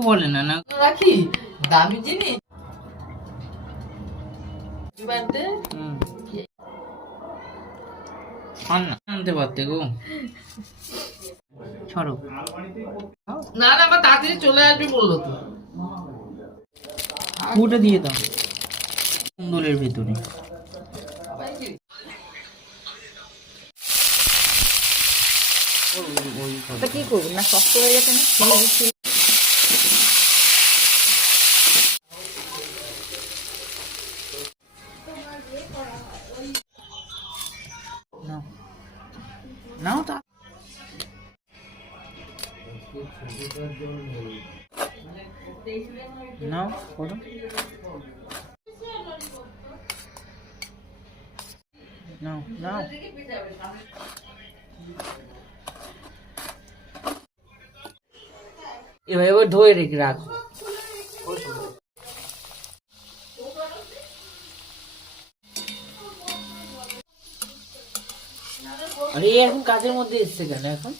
বলে না না রাখি দামি জিনিস আনতে পারতে গো ছড়ো না না আমার তাড়াতাড়ি চলে আসবি বললো তো ওটা দিয়ে দাও কুন্দলের ভেতরে কি করবো না শক্ত হয়ে গেছে না নাও তা নাও করো নাও নাও এবার ধুয়ে রেখে রাখো আরে এখন কাজের মধ্যে এসছে কেন এখন